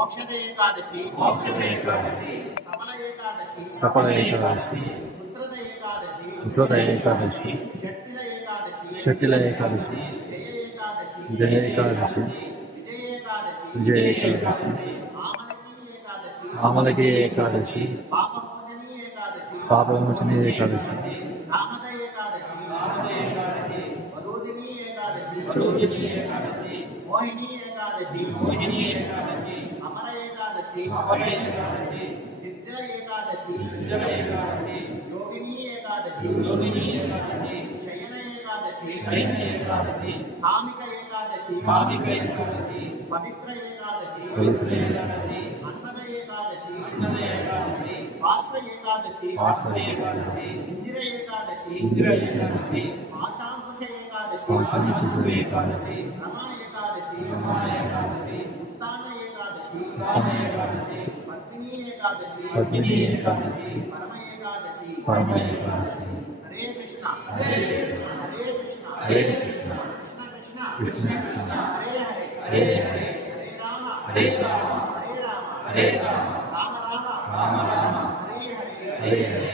మోక్షద ఏకాదశి సఫల ఏకాదశి ఉత్తర ఏకాదశి షట్టిల ఏకాదశి జయ ఏకాదశి విజయ ఏకాదశి ఆమలకి ఏకాదశి పాపమోచని ఏకాదశి వరోధిని ఏకాదశి మోహిని ఏకాదశి అమర ఏకాదశి నిర్జల ఏకాదశి యోగిని ఏకాదశి శయన ఏకాదశి కామిక ఏకాదశి పవిత్ర ఏకాదశి అన్నద ఏకాదశి పార్శ్వ ఏకాదశి ఇందిర ఏకాదశి పాశాంకుశ ఏకాదశి రమా ఏకాదశి ఉత్తాన ఏకాదశి పద్మిని ఏకాదశి పరమ ఏకాదశి హరే కృష్ణ హరే కృష్ణ కృష్ణ కృష్ణ హరే హరే హరే రామ హరే రామ రామ రామ హరే హరే